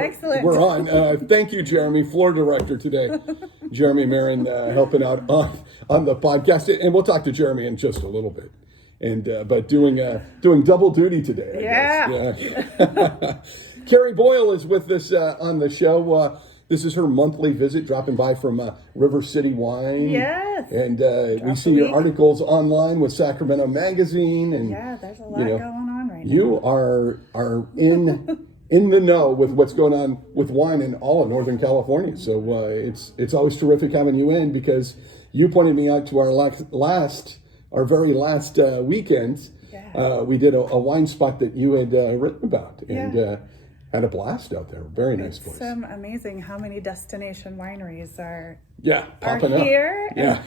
Excellent. We're on. Thank you, Jeremy, floor director today. Jeremy Marin helping out on the podcast. And we'll talk to Jeremy in just a little bit. And but doing double duty today, I guess. Yeah. Carrie Boyle is with us on the show. This is her monthly visit, dropping by from River City Wine. Yes. And we see your articles online with Sacramento Magazine. And yeah, there's a lot going on right now. You are in the know with what's going on with wine in all of Northern California. So it's always terrific having you in, because you pointed me out to our very last weekend. Yeah. We did a wine spot that you had written about, and had a blast out there. Very nice place. It's amazing how many destination wineries are popping here. Up. Yeah.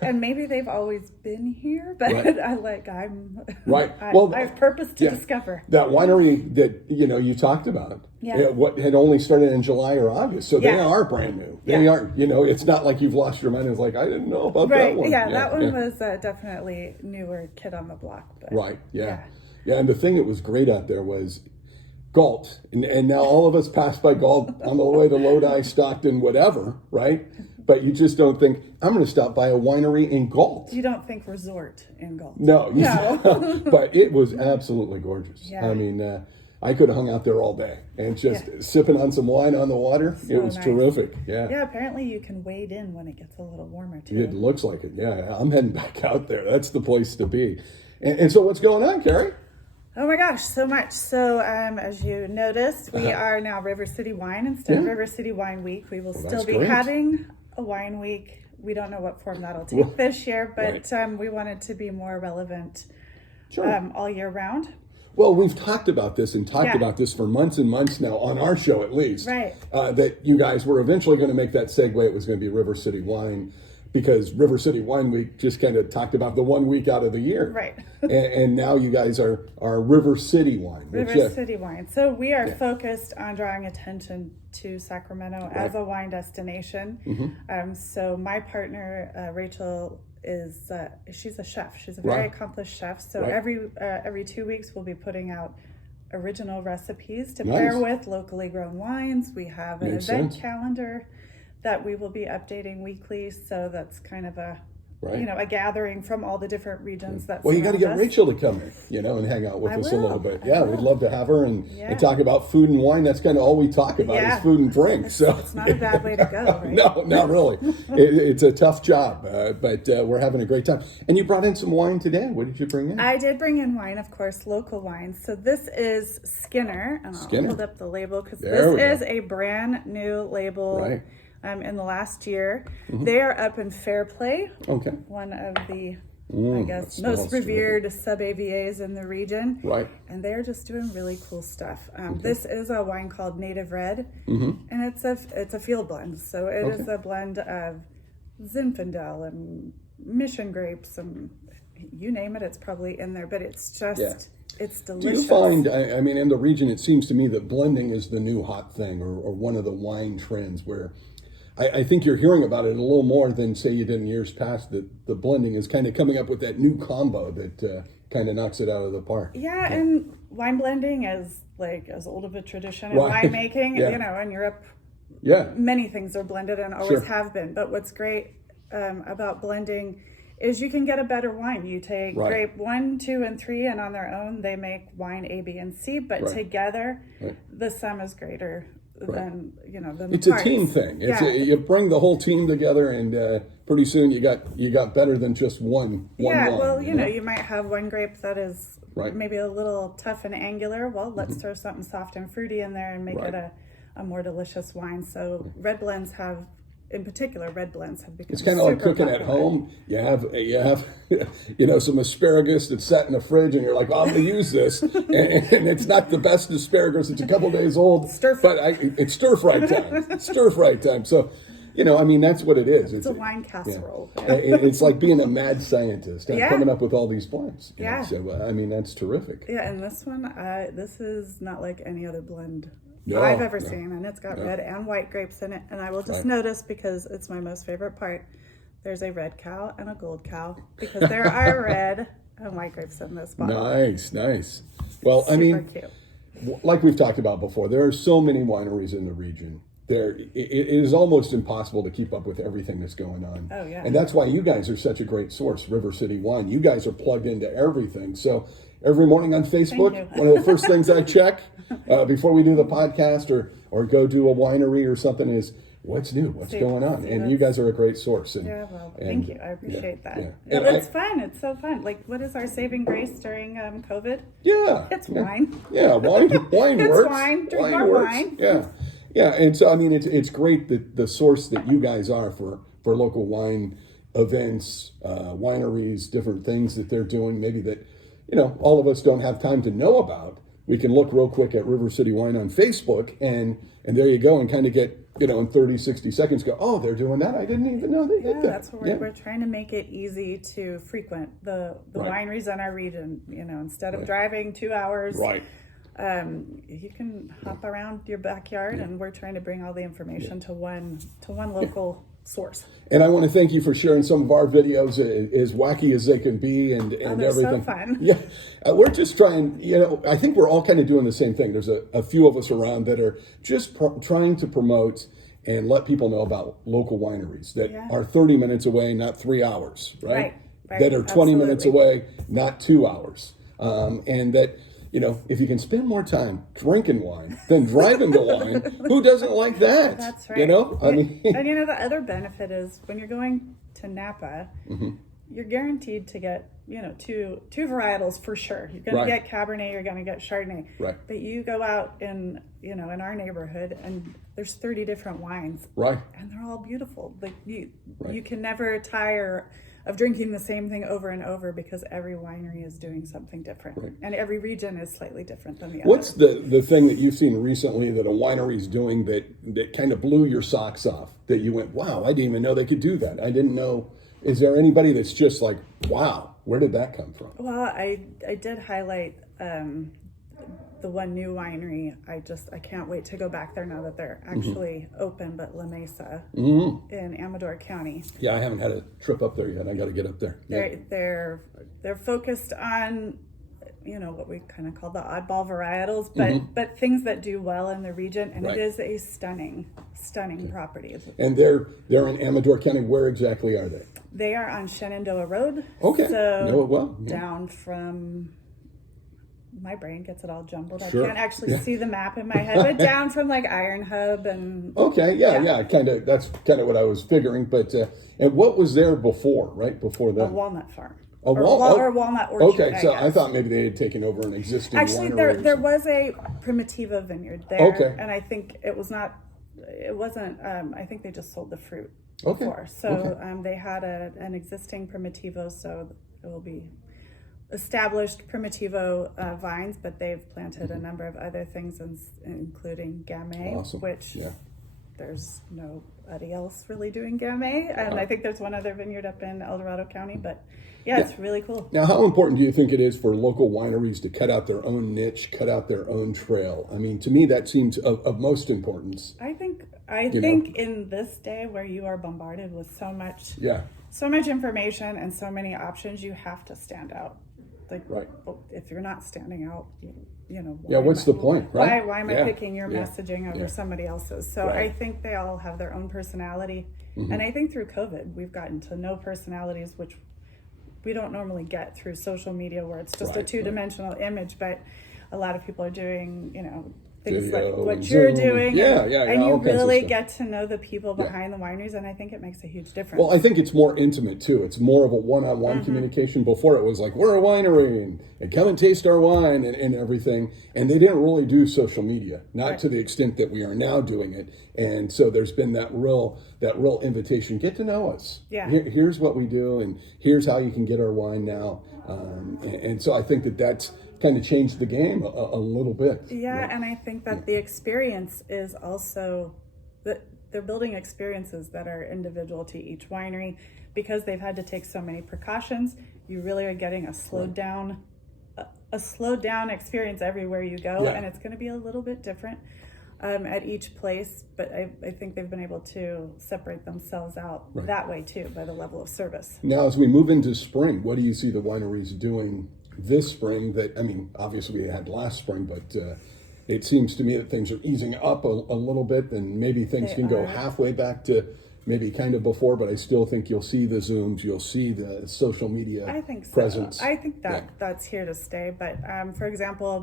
And maybe they've always been here, but I'm right. I have purpose to discover. That winery that you talked about, what had only started in July or August, so they are brand new. They aren't, it's not like you've lost your mind. It's like, I didn't know about that one. Yeah, that one was definitely newer kid on the block. But, right. Yeah. And the thing that was great out there was Galt, and now all of us pass by Galt on the way to Lodi, Stockton, whatever, right? But you just don't think, I'm going to stop by a winery in Galt. You don't think resort in Galt. No. But it was absolutely gorgeous. Yeah. I mean, I could have hung out there all day and just sipping on some wine on the water. So it was terrific. Yeah. Yeah, apparently you can wade in when it gets a little warmer too. It looks like it. Yeah, I'm heading back out there. That's the place to be. And so what's going on, Carrie? Oh my gosh, so much. So as you noticed, we are now River City Wine instead of River City Wine Week. We will still be having a wine week. We don't know what form that'll take this year, but we want it to be more relevant all year round. Well, we've talked about this about this for months and months now, on our show at least. Right. That you guys were eventually going to make that segue. It was going to be River City Wine, because River City Wine Week just kind of talked about the 1 week out of the year. Right. and now you guys are River City Wine. River City Wine. So we are focused on drawing attention to Sacramento as a wine destination. Mm-hmm. So my partner, Rachel, she's a chef. She's a very accomplished chef. So every 2 weeks we'll be putting out original recipes to pair with locally grown wines. We have an event calendar that we will be updating weekly, so that's kind of a a gathering from all the different regions. Well, you got to get Rachel to come in, and hang out with us a little bit. Yeah, we'd love to have her and talk about food and wine. That's kind of all we talk about is food and drink. So it's not a bad way to go, right? No, not really. It's a tough job, but we're having a great time. And you brought in some wine today. What did you bring in? I did bring in wine, of course, local wine. So this is Skinner, and I'll hold up the label because this is a brand new label. Right. In the last year. Mm-hmm. They are up in Fairplay, one of the, most revered sub-AVAs in the region. Right. And they're just doing really cool stuff. This is a wine called Native Red, and it's a field blend. So it is a blend of Zinfandel and Mission grapes, and you name it, it's probably in there. But it's just... It's delicious. Do you find, I mean, in the region, it seems to me that blending is the new hot thing, or one of the wine trends, where I think you're hearing about it a little more than, say, you did in years past, that the blending is kind of coming up with that new combo that kind of knocks it out of the park. Yeah, and wine blending is like as old of a tradition in winemaking. In Europe, many things are blended and always have been. But what's great about blending is you can get a better wine. You take grape 1, 2, and 3, and on their own they make wine A, B, and C. But together, the sum is greater than than it's the parts. A team thing. You bring the whole team together, and pretty soon you got better than just one wine. Well, you might have one grape that is maybe a little tough and angular. Well, let's throw something soft and fruity in there and make it a more delicious wine. So red blends have become. It's kind of like cooking at home. You have some asparagus that's sat in the fridge, and you're like, I'm going to use this, and it's not the best asparagus. It's a couple days old, but it's stir fry time. It's stir fry time. So, that's what it is. It's a wine casserole. Yeah. It's like being a mad scientist and coming up with all these blends. Yeah. So that's terrific. Yeah, and this one, this is not like any other blend I've ever seen, and it's got red and white grapes in it. And I will just notice, because it's my most favorite part, there's a red cow and a gold cow, because there are red and white grapes in this bottle. Nice. Well, Super cute. like we've talked about before, there are so many wineries in the region. It is almost impossible to keep up with everything that's going on. Oh, yeah. And that's why you guys are such a great source, River City Wine. You guys are plugged into everything. So every morning on Facebook, one of the first things I check before we do the podcast or go do a winery or something is, what's new? What's going on? And you guys are a great source. And, thank you. I appreciate that. Yeah. It's fun. It's so fun. Like, what is our saving grace during COVID? Yeah. It's wine. Yeah, wine It's works. wine. Drink more wine. Yeah. Yeah, and so, I mean, it's great that the source that you guys are for local wine events, wineries, different things that they're doing, maybe that, all of us don't have time to know about. We can look real quick at River City Wine on Facebook, and there you go, and kind of get, in 30, 60 seconds, go, oh, they're doing that? I didn't even know they did that. That's what we're trying to make it easy to frequent the wineries in our region, instead of driving 2 hours. Right. You can hop around your backyard, and we're trying to bring all the information to one local source. And I want to thank you for sharing some of our videos, as wacky as they can be, and they're everything. So fun. Yeah, we're just trying. I think we're all kind of doing the same thing. There's a few of us around that are just trying to promote and let people know about local wineries that are 30 minutes away, not 3 hours, right? That are 20 minutes away, not 2 hours, and that. If you can spend more time drinking wine than driving to wine, who doesn't like that? That's right. I mean, and the other benefit is when you're going to Napa, you're guaranteed to get, two varietals for sure. You're going to get Cabernet, you're going to get Chardonnay. Right. But you go out in our neighborhood and there's 30 different wines. Right. And they're all beautiful. Like you can never tire of drinking the same thing over and over because every winery is doing something different. Right. And every region is slightly different than the other. What's the thing that you've seen recently that a winery's doing that kind of blew your socks off, that you went, wow, I didn't even know they could do that. I didn't know. Is there anybody that's just like, wow, where did that come from? Well, I did highlight the one new winery. I can't wait to go back there now that they're actually open, but La Mesa in Amador County. Yeah, I haven't had a trip up there yet. I got to get up there. They're focused on what we kind of call the oddball varietals, but things that do well in the region, and it is a stunning property. And they're in Amador County. Where exactly are they? They are on Shenandoah Road. Okay, so know it well. Down from. My brain gets it all jumbled. Sure. I can't actually see the map in my head, but down from like Iron Hub and. Okay, kind of. That's kind of what I was figuring. But and what was there before? Right before that, a walnut farm. Or walnut orchard. Okay, so I thought maybe they had taken over an existing. Actually, there was a Primitivo vineyard there. Okay, and I think it wasn't. I think they just sold the fruit before. So they had an existing Primitivo, so it will be established Primitivo vines, but they've planted a number of other things, including Gamay, which there's nobody else really doing Gamay. And I think there's one other vineyard up in El Dorado County, but it's really cool. Now, how important do you think it is for local wineries to cut out their own niche, cut out their own trail? I mean, to me, that seems of most importance. I think in this day where you are bombarded with so much information and so many options, you have to stand out. If you're not standing out, what's the point, right? Why am I picking your messaging over somebody else's? So I think they all have their own personality. And I think through COVID, we've gotten to know personalities, which we don't normally get through social media, where it's just a two-dimensional image, but a lot of people are doing, things like what you're doing. And you really get to know the people behind the wineries, and I think it makes a huge difference. Well, I think it's more intimate too. It's more of a one-on-one communication. Before it was like, we're a winery and come and taste our wine and everything. And they didn't really do social media, not to the extent that we are now doing it. And so there's been that real invitation, get to know us. Yeah. Here's what we do, and here's how you can get our wine now. And so I think that's kind of changed the game a little bit. Yeah, and I think that the experience is also that they're building experiences that are individual to each winery, because they've had to take so many precautions. You really are getting a slowed down experience everywhere you go, and it's going to be a little bit different at each place, but I think they've been able to separate themselves out that way too, by the level of service. Now, as we move into spring, what do you see the wineries doing this spring? That, I mean, obviously we had last spring, but it seems to me that things are easing up a little bit, and maybe things can go halfway back to maybe kind of before, but I still think you'll see the Zooms, you'll see the social media presence. I think that's here to stay. But for example,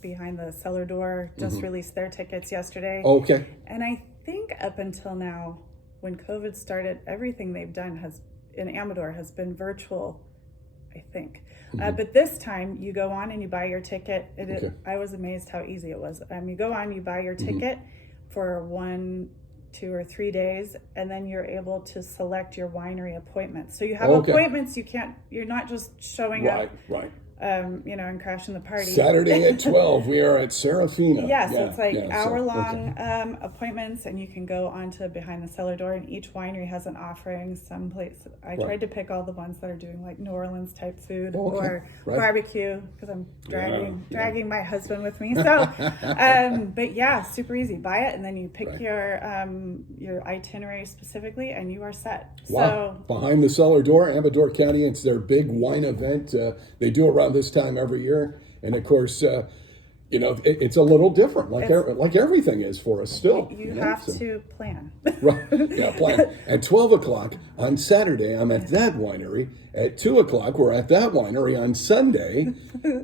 behind the cellar door just released their tickets yesterday. Okay. And I think up until now, when COVID started, everything they've done in Amador has been virtual, I think. But this time you go on and you buy your ticket. I was amazed how easy it was. You go on, you buy your ticket for 1, 2, or 3 days, and then you're able to select your winery appointments. So you have appointments. You're not just showing up, and crashing the party. Saturday at 12, we are at Serafina. Yes, it's like hour-long appointments, and you can go onto behind the cellar door, and each winery has an offering. Some place I tried to pick all the ones that are doing like New Orleans type food or barbecue, because I'm dragging my husband with me. So, but yeah, super easy. Buy it, and then you pick your itinerary specifically, and you are set. Wow. So behind the cellar door, Amador County, it's their big wine event. They do around this time every year, and of course it's a little different, like everything is for us still. You have to plan. Plan. At 12 o'clock on Saturday, I'm at that winery. At 2 o'clock, we're at that winery on Sunday.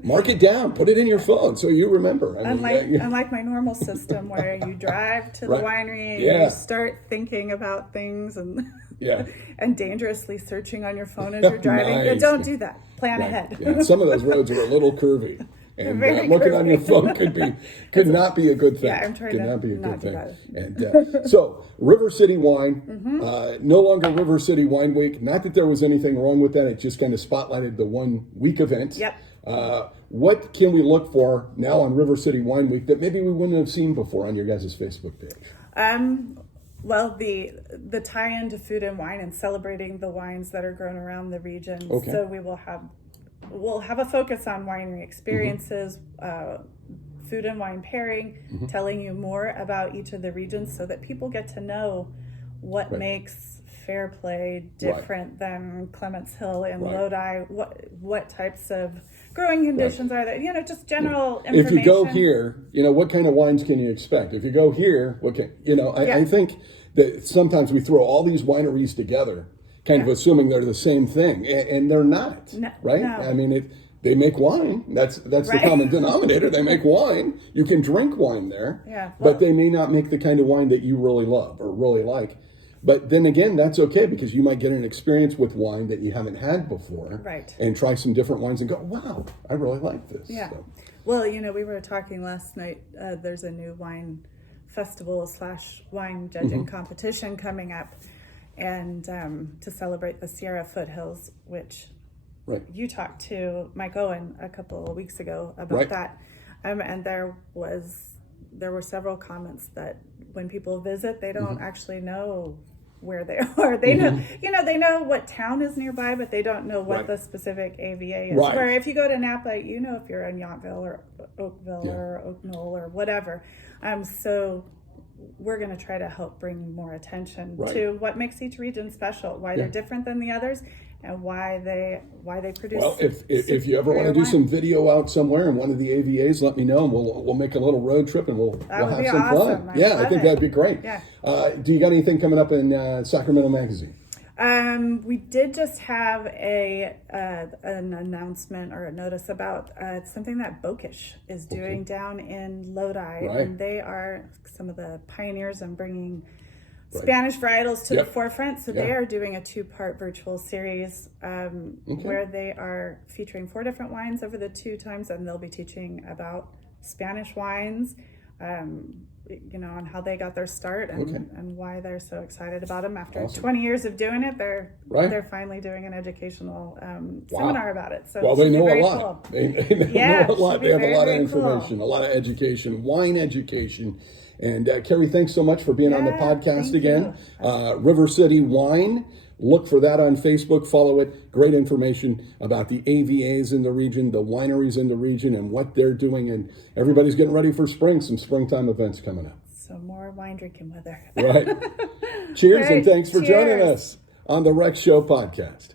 Mark it down, put it in your phone so you remember. Unlike my normal system where you drive to the winery and you start thinking about things and dangerously searching on your phone as you're driving. Nice. Don't do that. Plan ahead. Yeah. Some of those roads are a little curvy. And looking on your phone could not be a good thing. Yeah, I'm trying to not do that. And so, River City Wine, no longer River City Wine Week. Not that there was anything wrong with that. It just kind of spotlighted the 1 week event. Yep. What can we look for now on River City Wine Week that maybe we wouldn't have seen before on your guys' Facebook page? Well, the tie-in to food and wine and celebrating the wines that are grown around the region. Okay. So we'll have a focus on winery experiences, food and wine pairing, telling you more about each of the regions so that people get to know what makes Fairplay different than Clements Hill and Lodi. What types of growing conditions are there? Just general information. If you go here, what kind of wines can you expect? If you go here, I think that sometimes we throw all these wineries together, kind of assuming they're the same thing, and they're not, right? No. I mean, they make wine. That's the common denominator. They make wine. You can drink wine there, but they may not make the kind of wine that you really love or really like. But then again, that's okay, because you might get an experience with wine that you haven't had before, and try some different wines and go, wow, I really like this. Yeah. So. Well, we were talking last night. There's a new wine festival / wine judging competition coming up, and to celebrate the Sierra foothills, which you talked to Mike Owen a couple of weeks ago about that, and there were several comments that when people visit, they don't actually know where they are. They know, they know what town is nearby, but they don't know what the specific AVA is. Where if you go to Napa, if you're in Yountville or Oakville or Oak Knoll or whatever. So we're going to try to help bring more attention to what makes each region special, why they're different than the others, and why they produce. Well, if you ever want to do some video out somewhere in one of the AVAs, let me know, and we'll make a little road trip, and we'll have some fun. I think that'd be great. Yeah. Do you got anything coming up in Sacramento Magazine? We did just have an announcement or a notice about something that Bokish is doing down in Lodi, and they are some of the pioneers in bringing Spanish varietals to the forefront. So they are doing a 2-part virtual series where they are featuring 4 different wines over the 2 times, and they'll be teaching about Spanish wines, on how they got their start and why they're so excited about them. After 20 years of doing it, they're finally doing an educational seminar about it. So they know a lot. Cool. They know a lot. They have a lot of information, a lot of education, wine education. And Carrie, thanks so much for being on the podcast again. River City Wine. Look for that on Facebook. Follow it. Great information about the AVAs in the region, the wineries in the region, and what they're doing. And everybody's getting ready for spring. Some springtime events coming up. So more wine drinking weather. Right. Cheers, and thanks for joining us on the Rex Show podcast.